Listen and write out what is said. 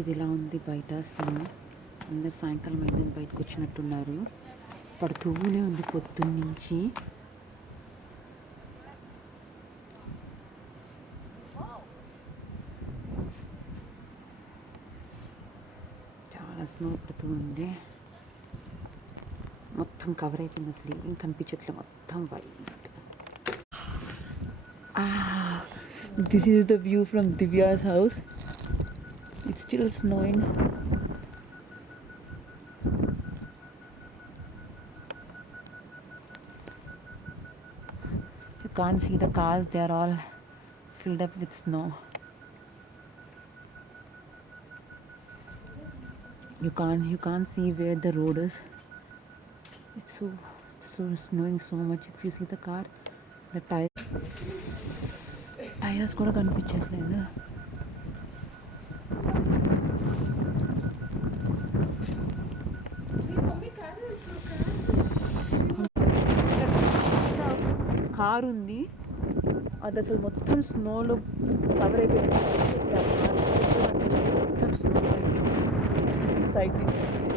ఇది ఇలా ఉంది బయట స్నో. అందరు సాయంకాలం అయిందని బయటకు వచ్చినట్టున్నారు. పడుతూనే ఉంది పొద్దున్నుంచి. చాలా స్నో పడుతూ ఉంది. మొత్తం కవర్ అయిపోయింది, అసలు ఏం కనిపించట్లేదు, మొత్తం white. This is the view from Divya's house. It's still snowing. You can't see the cars, they are all filled up with snow. You can't see where the road is. It's so snowing so much. If you see the car, the tires కూడా కనిపించట్లేదు. కారు ఉంది, అది అసలు మొత్తం స్నోలో కవర్ అయిపోయింది. మొత్తం స్నో అయిపోయింది సైడ్ నుంచి.